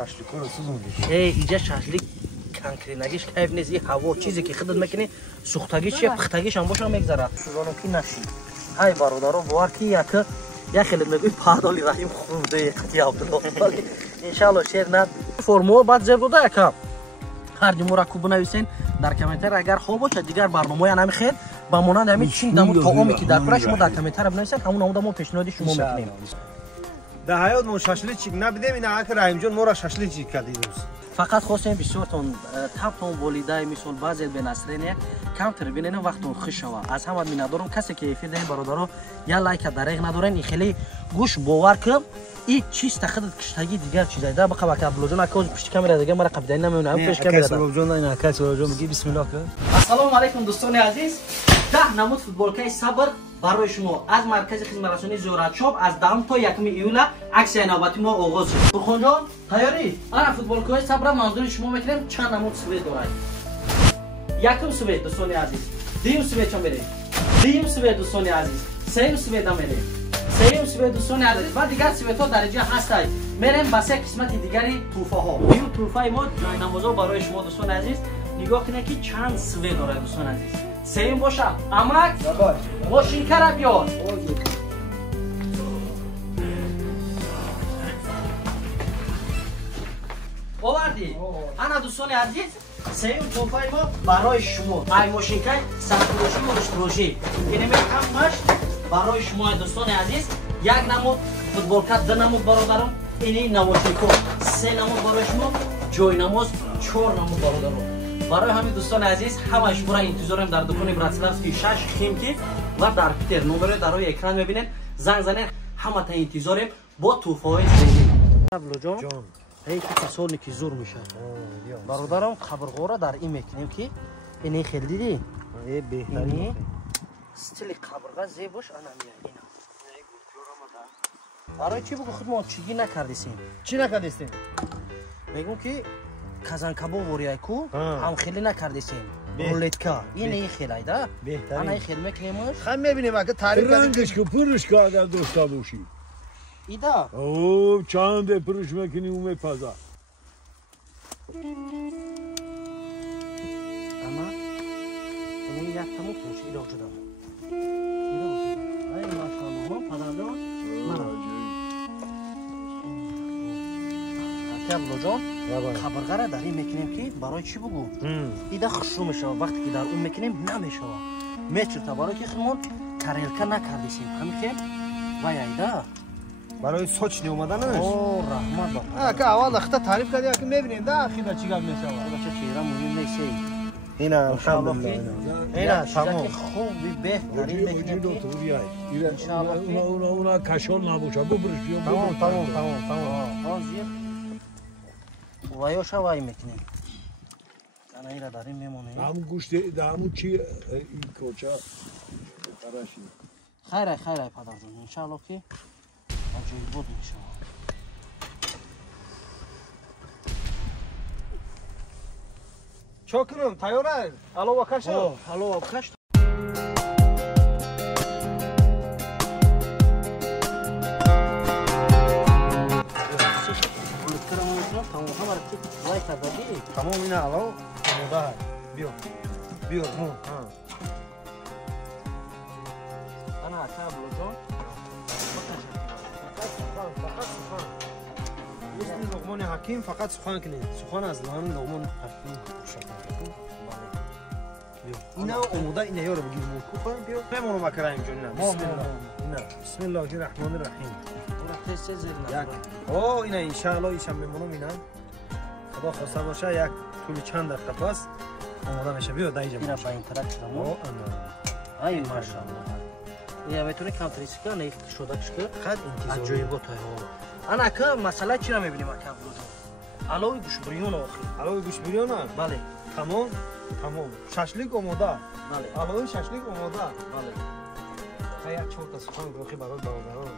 شاشلیکو رو سوزوندی. اینجا شاشلیک کنکرینگیش کیف نیست. این هوا چیزی که خودت میکنی سوختگی چیه پختگیش هم باشه میگذره. سوزانم کی نشی. های برادران باور کی یا خیلی میگی پادالی رحیم خورده قطعی عبدالله. ان شاء الله شیر ند فرمول بعد زیر بوده یکم. هر جمهور کو بنویسین در کامنتر اگر خوب باشه دیگر برنامه نمی خیر با مونان همین چین دمو طعامی که در کارش شما در کامنتر بنویسین همون ما پیشنهاد شما میکنیم. در حیات ما شاشلیک نبیدیم این اگر رحیم جان ما را شاشلیک کردیم. فقط خواستیم بسیارتون تابتون ولیدای مثل بعضی به نسرین کمتر ببینین وقتون خوش شوه. از همه میندارم کسی که فیلم این برادرها یا لایک دریغ ندارن این خیلی گوش باور که این چیز تخدید کشتگی دیگر چیزایی ده بخواه که عبدالله جان پشت کامera دیگه مرا قبیدایی نمیونه پشت کامera عبدالله جان این عبدالله جان میگی بسم الله کن. السلام علیکم دوستان عزیز. 10 نمود فوتبالکای صبر برای شما از مرکز خدمت رسانی زوراتشاپ از 10 تا 1 ایول عکس نوبتی ما آغاز شد. فرخان جان تیاری؟ انا فوتبالکای صبر منظور شما میکنیم چند نمود سوید داره. یکم سوید دوستان عزیز. دوم سوید چون میره. دوم سوید دوستان عزیز. سوم سوید هم میره. سوم سوید دوستان عزیز. بعد دیگر سوید ها درجه هستای. میریم بس قسمت دیگری توفه ها. این توفه ما جای نمازها برای شما دوستان عزیز. نگاه کنید که چند سوید داره دوستان عزیز. سیم باشه امک ماشین کرا بیار آوردی انا دوستان عزیز سیم توفای ما برای شما ای ماشین کای سرفروشی و رشتروشی اینه میگم برای شما دوستان عزیز یک نمود فوتبال کات دو نمود برادرم اینی نواشیکو سه نمود برای شما جای نماز 4 نمود برادرم برای همین دوستان عزیز همه شما را انتظارم در دکان براتسلافسکی 6 خیمکی و در پیتر نمبر در روی اکران میبینید زنگ زنید همه تا انتظارم با توفای زندگی عبدالله جان هی که سال کی زور میشه برادرم خبرگورا در این میکنیم که اینی خیلی دیدی ای بهترین استیل خبرگا زیباش انا میاد اینا برای چی بگو خود ما چیگی نکردیم چی نکردیم میگم که کازان کباب وریایکو هم خیلی نکردیم رولتکا این خیلی ایده بهترین انا خیلی میکنیمش خم میبینیم اگه تعریف رنگش که پرش که اگر داشته باشی ایده اوه چند پرش میکنی اومه پزا اما این یک تموم کنش ایده جدا ای ماشاءالله من پدردان عبدالله جان خبرگاه را در این میکنیم که برای چی بگو ایده خشو میشه وقتی که در اون میکنیم نمیشه میچه تا برای که خیمون کاریلکا نکردیم همین که وای ایده برای سوچ نیومدنش اوه رحمت بابا که اول اختا تعریف کردی که میبینیم ده اخیرا چیکار میشه بچه چهره مهم نیست اینا الحمدلله اینا تمام خوبی بهترین میکنیم اونا کشال نباشه ببرش بیا تمام وایوش وای میکنیم انا ایرا داریم میمونیم همون گوشت همون چی این کوچه خیره پدر جون انشالله که عجیب بود میشه چاکرم تیاره الو وکش الو وکش تمام اینا الو آماده بیا انا کابل جون اسم لقمان حکیم فقط سخن کنید سخن از لحن لقمان حکیم اینا آماده اینا یارو بگیر موکو بیا بمونم اکرایم جون بسم الله الرحمن الرحیم اوه اینا ان شاء الله ایشم میمونم اینا خدا خواسته باشه یک طول چند دقیقه پس آماده میشه بیا دایجا اینا با این طرف شما ای ماشاءالله یا میتونه کانتریسکا نه شده که خد انتظار عجیب بود انا که مسئله چی رو میبینیم اکابلو الو گوش بریون آخر الو گوش بریون بله تمام شاشلیک آماده بله الو شاشلیک آماده بله خیلی چوب سخن گوخی برای برادران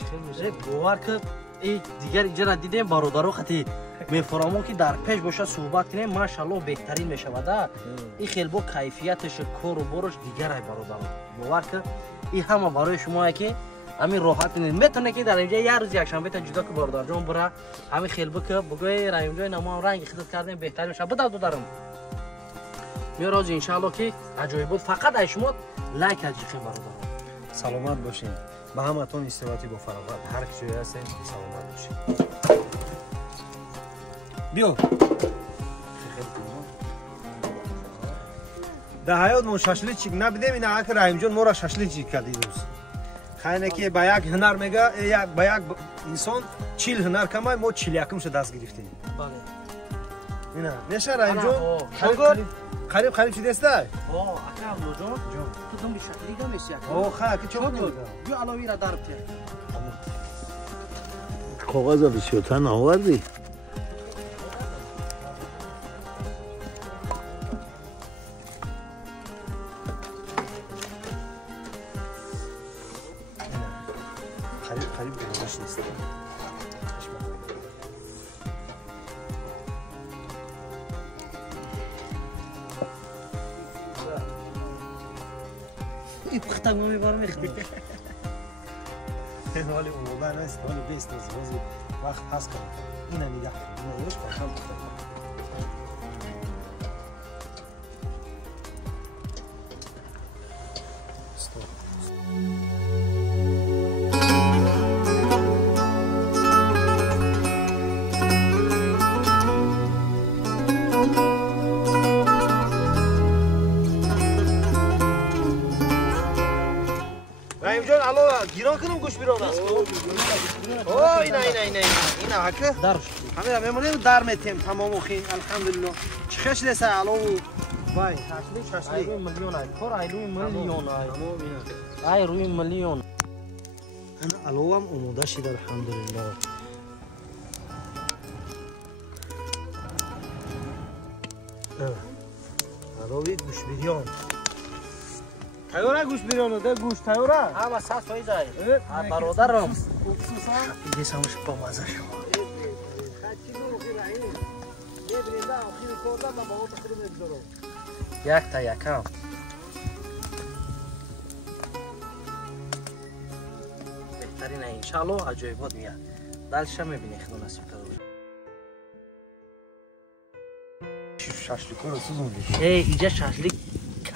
چخیل میشه باور که این دیگر اینجا ندیدیم برادرها خطی میفرامون که در پیش باشه صحبت کنیم ماشاءالله بهترین میشه و این خیلی با کیفیتش کار و برش دیگر ای برادران باور که این همه برای شما که همین راحت نیست میتونه که در اینجا یه روز یک شنبه تا جدا که باردار جون برا همین خیل بک بگوی رایم جای نما رنگ خدمت کردن بهترین شب بدو دارم میراز ان شاء الله که عجایب بود فقط شما لایک اجخه برادر سلامت باشین با همتون استواتی با فراغت هر کی جای هستین سلامت باشین بیو در حیات ما شاشلیک چیک نبیدیم این اگه رایم جون ما را شاشلیک چیک کردی روز خیلی که با یک هنر میگه با یک انسان 40 هنر کمای ما 41 شو دست گرفتیم بله اینا نشه رایم جون قریب شده است اکرم جون تو دم شکلی گم میشی خا که چوب بود بیا علاوه را درب کرد کاغذ بسیارتن آوردی قریب گذاشت نیست این پختم میبرم میخوام حالی اومدن است حالی بیست از بازی وقت هست کنم اینا نگاه کنم اینا روش کنم گیران کنم گوش بیرون است اینا هکه در همه میمونیم در میتیم تمام خین الحمدلله چخش دسته علو وای شاشلی میلیون ای کار ایلو میلیون ای روی میلیون انا علوام اومده شده الحمدلله علوی گوش بیرون تایورا گوش بیرون ده گوش تایورا همه ساعت فایده ای برادرم دیگه سامش با مزه شما یک تا یکم بهترین انشالله عجایبات میاد دلش میبینی خدا نصیب کرده شاشلیک رو سوزوندی اینجا شاشلیک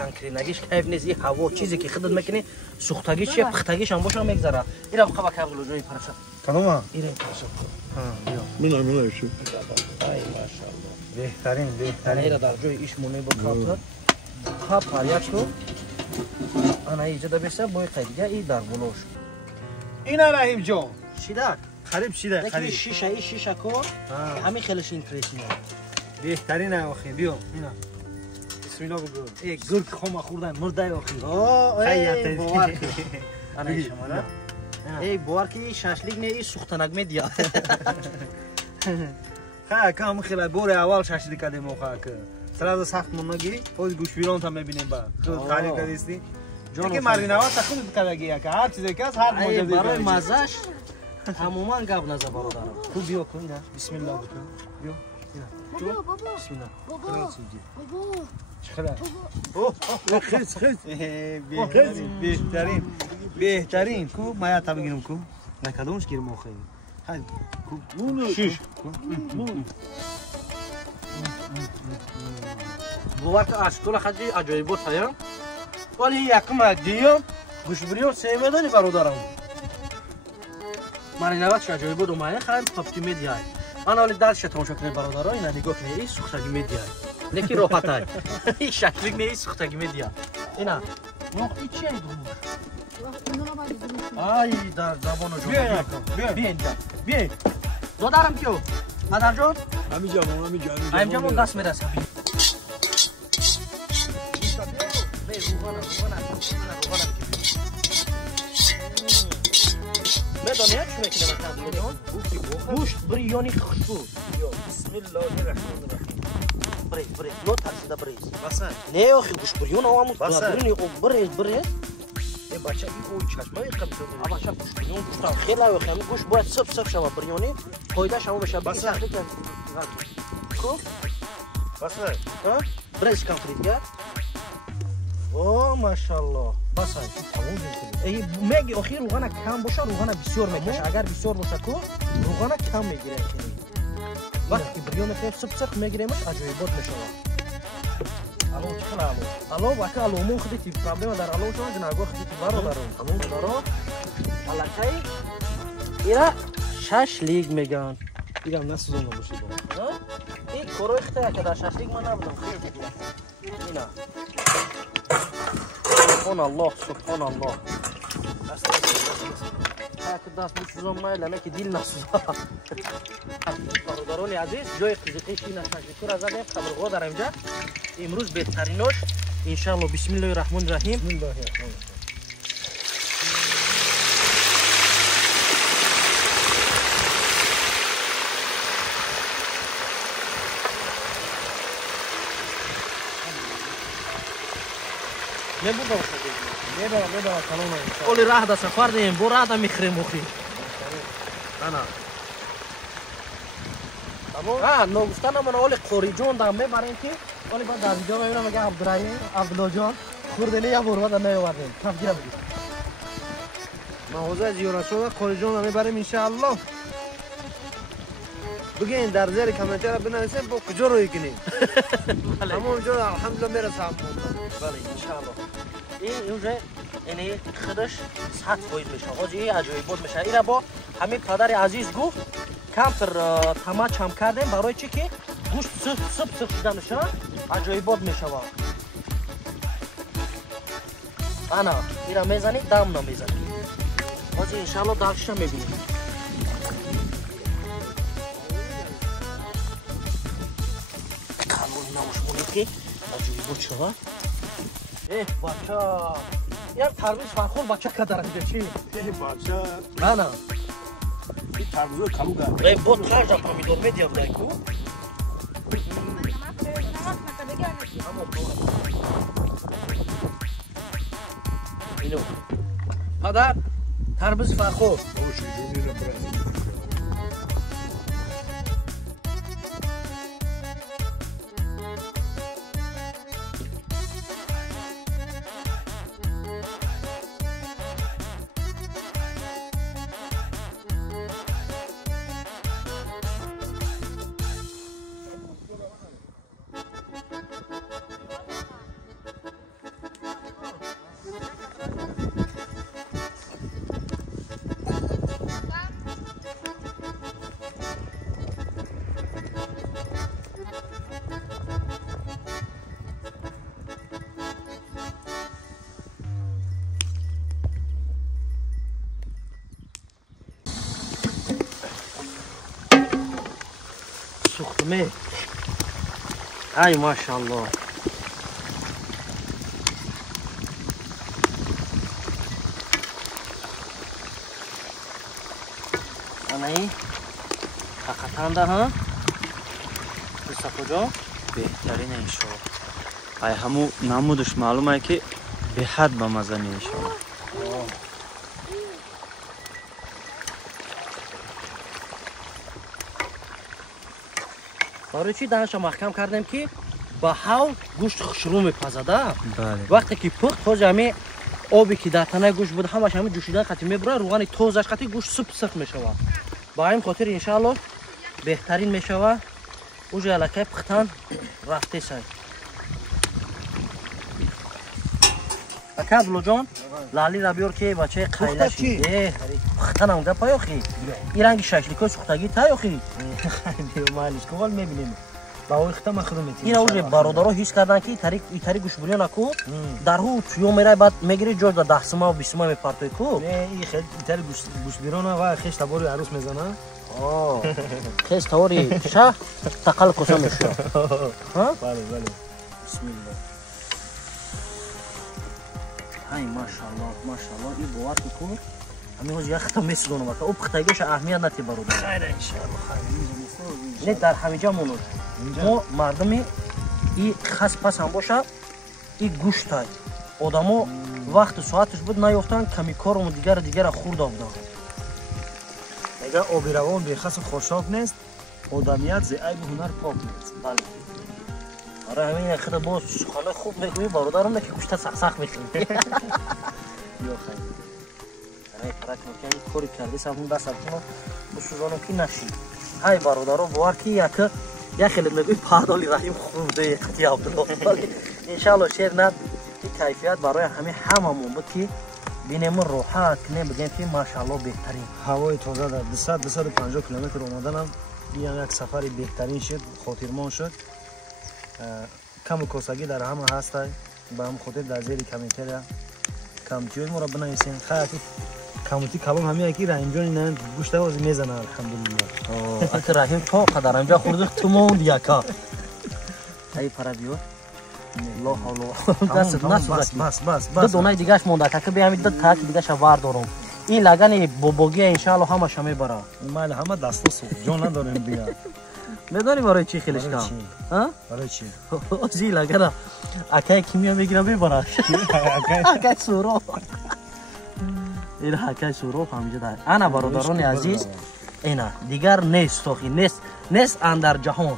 کنکرینگیش کیف نیست این هوا چیزی که خدمت میکنی سوختگی چیه پختگیش هم باشه میگذره اینا بخواه بکر بلو جوی پرشا کدوم اینا پرشا من شو ای ماشاءالله بهترین اینا در جوی ایش مونی با کاپر کاپر یک تو انا اینجا دا بیسته بای قیدیگه ای در بلوش اینا رحیم جان شیدک خریب شیده یکی خریب شیشه ای شیشه کن همین خیلیش اینترسینه بهترین آخی بیو اینا بسم الله بگو ای گرگ خم خوردن مرده آخی ای باور انا شما نه ای باور که شاشلیک نه ای سوختنک میدیا خا کام خیلی بور اول شاشلیک کردیم موقع که سراز سخت مونگی خود گوش بیرون تا میبینیم با خود خالی کردیستی که ماروینا تا خود کردگی که هر چیزی که هر موجودی برای مزاش تماما گاب نزا برادرم خوب بیو کن بسم الله بکن بیو بابا بسم الله بابا چخلا خیز بهترین کو مایا تا بگیرم کو نکدومش گیرم آخه های کو شش وقت اشکال خیلی عجایبات هست ولی یکم دیم گوش بریون سیمه برادرم مرینوات عجایبات اومده خیلی پاپتی میدیای انا ولی دل شتون شکل برادرای اینا نگاه کنه این سوختگی میدیای نکی راحت های این شکلی نه این سوختگی میدیای اینا موقعی چی ای دومش آی در زبانو جون بیا دادرم کیو مادر جون همینجا من دست میرسم میدونی چی میکنه مثلا جون گوشت بریانی خوشبو بسم الله الرحمن الرحیم بریز نو ترسیده بریز بس نه آخه گوشت بریون آمود بریانی بریز ای بچه این کوی چشمای قبضه بچه گوشت بریون گوشت خیلی آخه همین گوشت باید صف شما بریانی قاعده شما بشه بس کو بس بریز کم فرید اوه ماشاءالله بس تمام ای میگی آخر روغن کم باشه روغن بسیار میکشه اگر بسیار باشه کو روغن کم میگیره وقتی بریون خیلی سبسخ میگیریمش عجایبات میشه الو چخلا الو باکه الو مون خودی تی پرابلم در الو چون جنگو خودی تی بارو دارو همون دارو الکی ایرا شش لیگ میگن دیدم نسوزون نباشه این کورو اخته که در شش لیگ من نبودم خیلی دیگه اینا سبحان الله سبحان الله که دست بسوزم مایل نه که دیل نسوزم برادران عزیز جای فیزیکی شینا شکر از دادیم خبرگو در اینجا امروز بهترینش ان شاء الله بسم الله الرحمن الرحیم بسم الله الرحمن الرحیم نبود باشه میدم تمام اولی راه دا سفر دیم بو راه دا میخریم مخی انا نو گفتن من اولی قوری جون دا میبریم که اولی بعد در اینجا میبینم اگه عبدالرحیم عبدالله جان خوردنی یا برو دا میوردیم تفگیره بگید مغازه زیورا شده قوری جان میبریم انشاءالله بگین در زیر کامنتر بنویسیم با کجا روی کنیم همون جا الحمدلله میرسه بله انشاءالله این اونجا اینی خودش 100 فایز میشه حاجی این عجایبات میشه اینا با همین پدر عزیز گفت کمتر تماچ هم کردیم برای چی که گوشت سب شده میشه عجایبات میشه انا اینا میزنی دم نمیزنی حاجی انشاءالله درش میبینیم کامل نموش که عجایبات شده بچه یک تربیز فرخور بچه که درنده چی؟ بچه نه این تربیزو کلو گرد غیب بود ترجم پامیدور میدیم دایکو اینو پدر تربیز فرخور سخمه ای ماشاءالله آنایی حقیقتاً ها کجا بهترین انشاء ای همو نمودش معلومه که به حد به مزنی انشاء برای چی دانش محکم کردیم که با حال گوشت شروع میپزده بله وقتی که پخت خود همه آبی که در تنه گوشت بود همش همه جوشیدن خطی میبره روغن توزش خطی گوشت سبسخ میشوه با این خاطر انشاءالله بهترین میشوه اوجه علاقه پختن رفته سای اکاد جان لالی را بیار که بچه قیله شید پختن هم گپا یاخی این رنگ شکلی که سوختگی تا یاخی مالش کول میبینیم با وقتا مخروم این اوجه برادرها حس کردن که تری گوش بری نکو در هو یوم میره بعد میگیری جور در 10 سما و 20 سما میپرتوی کو نه این خیلی تری گوش بیرونه و خیش تباری عروس میزنه خیش تباری شه تقل کسا میشه ها بله بله بسم الله های ماشاءالله ماشاءالله این باور کو همین روز یختم میسونه وقت او پختگیش اهمیت نتی برادر خیر ان شاء الله خیر نه در همه جا مونو ما مردمی این خاص پس هم باشه این گوشت های آدمو وقت ساعتش بود نیافتن کمی کارمون دیگر خورد آبدن اگر آبی روان به خاص خوشاب نیست آدمیت ز عیب هنر پاک نیست بله آره همین خدا باز خانه خوب میگویی برادرم که گوشت سخسخ میخوری یا خیلی برای فرق میکنی کاری کردی سبون دست کنم بسوزانم که نشی های برادرم باور که یک خیلی میگوی پادالی رحیم خورده خطی عبدالله انشالله شیر ند این کیفیت برای هممون بود که بینیم روحات کنیم بگیم که ماشاءالله بهترین هوای تازه در 250 کیلومتر اومدنم این یک سفر بهترین شد خاطرمان شد کم کوسگی در همه هست با هم خاطر در زیر کمیتر کمتیوی ما را بنویسین خیلی کمتی کباب همه یکی رحیم جان این گوشت باز میزنه الحمدلله اگه رحیم تو قدر اینجا خورده تو موند یکا ای پرا بیو الله الله دست بس دو نای دیگهش مونده که بیامید دو تا دیگه شوار دارم این لگن بوبوگی ان شاء الله همه شمه برا مال همه دست سو جان نداریم بیا میدونی برای چی خیلیش کم ها برای چی زی لگن اکای کیمیا میگیرم ببراش اکای سورو این اکای سورو همینجا داره انا برادران عزیز اینا دیگر نیست توخی نیست اندر جهان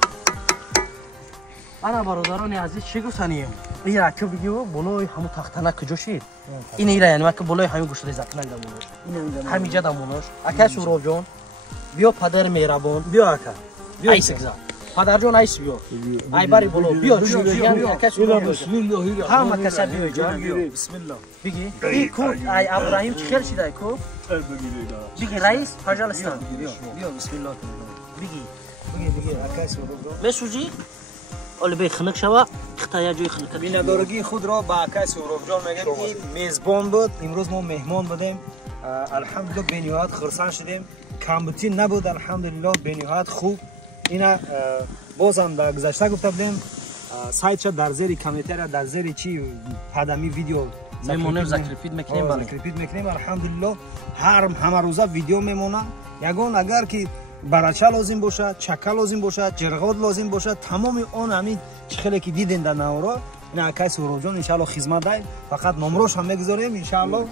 انا برادران عزیز چی گفتنیم این اکو بگیو بلوی همون تختنه کجا شید این ایره یعنی که بلوی همین گوشت زکنه دمونش همینجا دمونش اکای سورو جان بیا پدر مهربان بیا اکا بیا ایسکزا پدر جان ایس بیا ای باری بلو بیا اکای سورو بسم الله هم کسا بیا جان بسم الله بگی ای کو ای ابراهیم چی خیلی شده کو بگی رئیس پاجالستان بیا بسم الله بگی اکای سورو مسوجی اول به خنک شوا خطایا جوی خنک بی‌ندارگی خود را با اکای سورو جان میگم این میزبان بود امروز ما مهمان بودیم الحمدلله به نهایت خرسان شدیم کمبودی نبود الحمدلله به نهایت خوب اینا بازم در گذشته گفته بودیم سایت در زیر کامنتر در زیر چی قدمی ویدیو میمونیم زکریفید میکنیم بالا زکریفید میکنیم الحمدلله همه روزا ویدیو میمونه یگان اگر که برچه لازم باشد چکه لازم باشد جرغاد لازم باشد تمام اون همین خیلی که دیدین در نورا این اکای سورو جان ان شاء الله خدمت دهیم فقط نمرش هم میگذاریم ان شاء الله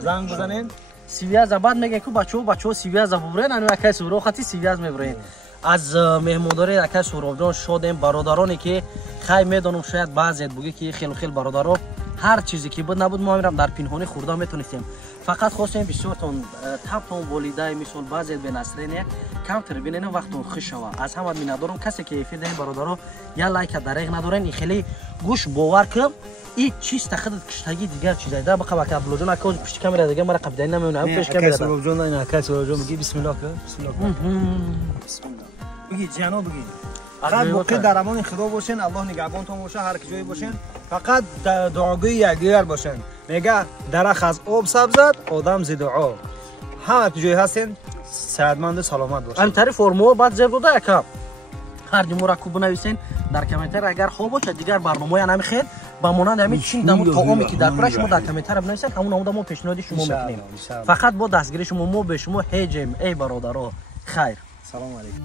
زنگ بزنین سیویاز بعد میگه که بچه‌ها سیویاز ببرین اون اکای سورو خاطی سیویاز میبرین از مهمونداری اکای سورو جان شدیم برادرانی که خیلی میدونم شاید بعضیت بگه که خیلی برادرها هر چیزی که بود نبود ما میرم در پنهانی خورده میتونستیم فقط خواستیم بسیارتون تابتون ولیدای مثل بعضی به نسرین کمتر ببینین وقتون خوش شوا از همه میندارم کسی که فیدین برادرها یا لایک دریغ ندارن این خیلی گوش باور که این چیز تخدت کشتگی دیگر چیزای ده بقى بقى بلوجون اكو پشت کامera دیگه مرا قبل دینا میونه پشت کامera سورو جان اینا اکای سورو جان بگی بسم الله بسم الله بگی جانو بگی فقط موقع در امان خدا باشین الله نگهبانتون باشه هر کی جایی باشین فقط دعاگوی یکدیگر باشین میگه درخت از آب سبزد آدم ز دعا همه جایی هستین سعادتمند و سلامت باشین این طرف فرمو بعد زیر بوده اکا هر جمهور کو بنویسین در کامنتر اگر خوب باشه دیگر برنامه یا نمیخیر با مونان همین چین دمو تامی که در پرش شما در کامنتر بنویسین همون نمود ما پیشنهاد شما میکنیم فقط با دستگیری شما ما به شما هجم ای برادرها خیر سلام علیکم